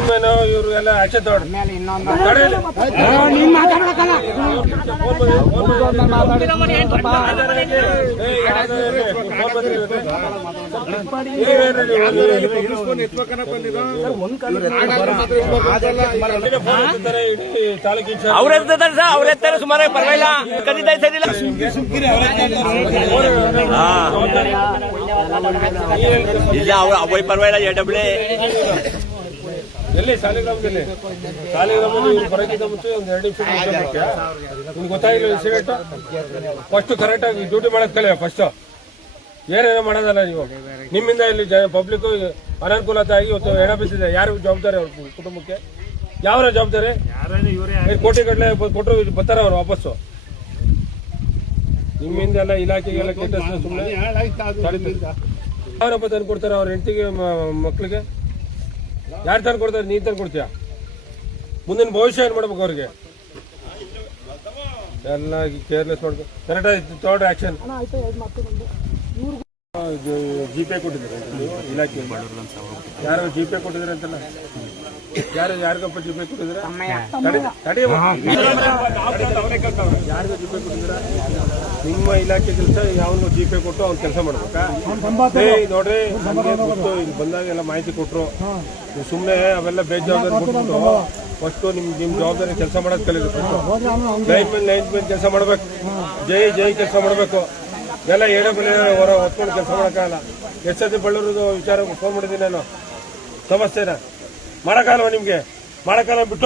Lineman ಇವರು ಎಲ್ಲ ಆಚೆ ತಗೊಳ್ಳಿ. ಅವ್ರೆತ್ತಾರೆ ಸುಮಾರು ಪರವಾಗಿಲ್ಲ ಕರೀತಾ ಇದ್ದೀರಿಲ್ಲ. ಇಲ್ಲ ಅವ್ರ ಪರವಾಗಿಲ್ಲ ಎಡಬ್ಳೆ ಎಲ್ಲಿ ಸಾಲಿಗ್ರಾಮದಲ್ಲಿ ಬರೋಕ್ಕಿಂತ ಮುಂಚೆ ಒಂದು 2 ನಿಮಿಷ ನಿಮ್ಗೆ ಗೊತ್ತಾಗಿಲ್ಲ ಇನ್ಸಿಡೆಂಟ್. ಫಸ್ಟ್ ಕರೆಕ್ಟ್ ಆಗಿ ಡ್ಯೂಟಿ ಮಾಡಕ್ ಕಲಿಯ. ಫಸ್ಟ್ ಏನೇನೋ ಮಾಡೋದಲ್ಲ ನೀವು. ನಿಮ್ಮಿಂದ ಇಲ್ಲಿ ಪಬ್ಲಿಕ್ ಅನಾನುಕೂಲತೆ ಆಗಿ ಇವತ್ತು ಹೆಣ ಬಿದ್ದಿದೆ. ಯಾರು ಜವಾಬ್ದಾರಿ ಅವ್ರ ಕುಟುಂಬಕ್ಕೆ? ಯಾವ ಜವಾಬ್ದಾರಿ? ಕೋಟಿ ಗಟ್ಟಲೆ ಕೊಟ್ಟರು ಬರ್ತಾರ ಅವ್ರು ವಾಪಸ್ಸು. ನಿಮ್ಮಿಂದ ಎಲ್ಲ ಇಲಾಖೆಗೆಲ್ಲ ಕೆಟ್ಟ ಸುಮ್ಮನೆ ಯಾರಪ್ಪ ತಂದು ಕೊಡ್ತಾರೆ ಅವ್ರ ಹೆಂಡತಿಗೆ ಮಕ್ಳಿಗೆ? ಯಾರು ತಂದು ಕೊಡ್ತಾರೆ? ನೀನ್ ತಂದು ಕೊಡ್ತೀಯ? ಮುಂದಿನ ಭವಿಷ್ಯ ಏನ್ ಮಾಡ್ಬೇಕು ಅವ್ರಿಗೆ? ಎಲ್ಲ ಕೇರ್ಲೆಸ್ ಮಾಡ್ಕೊ. ಕರೆಕ್ಟ್ ಆಯ್ತು ತಗೊಂಡ್ರೆ ಆಕ್ಷನ್. ಜಿಪೇ ಕೊಟ್ಟಿದ್ದಾರೆ ಇಲಾಖೆ. ಯಾರು ಜಿಪೇ ಕೊಟ್ಟಿದ್ದಾರೆ ಅಂತಲ್ಲ? ಯಾರಿಗಪ್ಪ ಜಿಪೇ ಕೊಟ್ಟಿದ್ರೆ? ಯಾರಿಗೂ ಜಿಪೇ ಕೊಟ್ಟಿದ್ದೀರಾ? ನಿಮ್ಮ ಇಲಾಖೆ ಕೆಲಸ ಯಾವನು ಜಿಪೇ ಕೊಟ್ಟು ಅವ್ನು ಕೆಲಸ ಮಾಡ್ಬೇಕಾ? ನೋಡ್ರಿ, ನಮಗೆ ಗೊತ್ತು, ಇಲ್ಲಿ ಬಂದಾಗ ಎಲ್ಲ ಮಾಹಿತಿ ಕೊಟ್ರು. ನೀವು ಸುಮ್ಮನೆ ಅವೆಲ್ಲ ಬೇಜವಾಬ್ದಾರಿ ಕೊಟ್ಬಿಟ್ಟು ಫಸ್ಟ್ ನಿಮ್ ಜವಾಬ್ದಾರಿ ಕೆಲಸ ಮಾಡೋದು ಕಲಿಬೇಕು. ಲೈನ್ ಕೆಲಸ ಮಾಡ್ಬೇಕು. ಜೈ ಕೆಲಸ ಮಾಡ್ಬೇಕು. ಎಲ್ಲ ಎಡಬಲೆ ಹೊರ ಹೊತ್ಕೊಂಡು ಕೆಲಸ ಮಾಡೋಕ್ಕಾಗಲ್ಲ. ಎಷ್ಟು ಸತಿ ಬಳ್ಳೂರದು ವಿಚಾರ ಫೋನ್ ಮಾಡಿದ್ದೀನಿ ನಾನು. ಸಮಸ್ಯೆನ ಮಾಡೋಕ್ಕಾಗಲ್ವ ನಿಮ್ಗೆ? ಮಾಡೋಕ್ಕಾಗಲ್ಲ ಬಿಟ್ಟು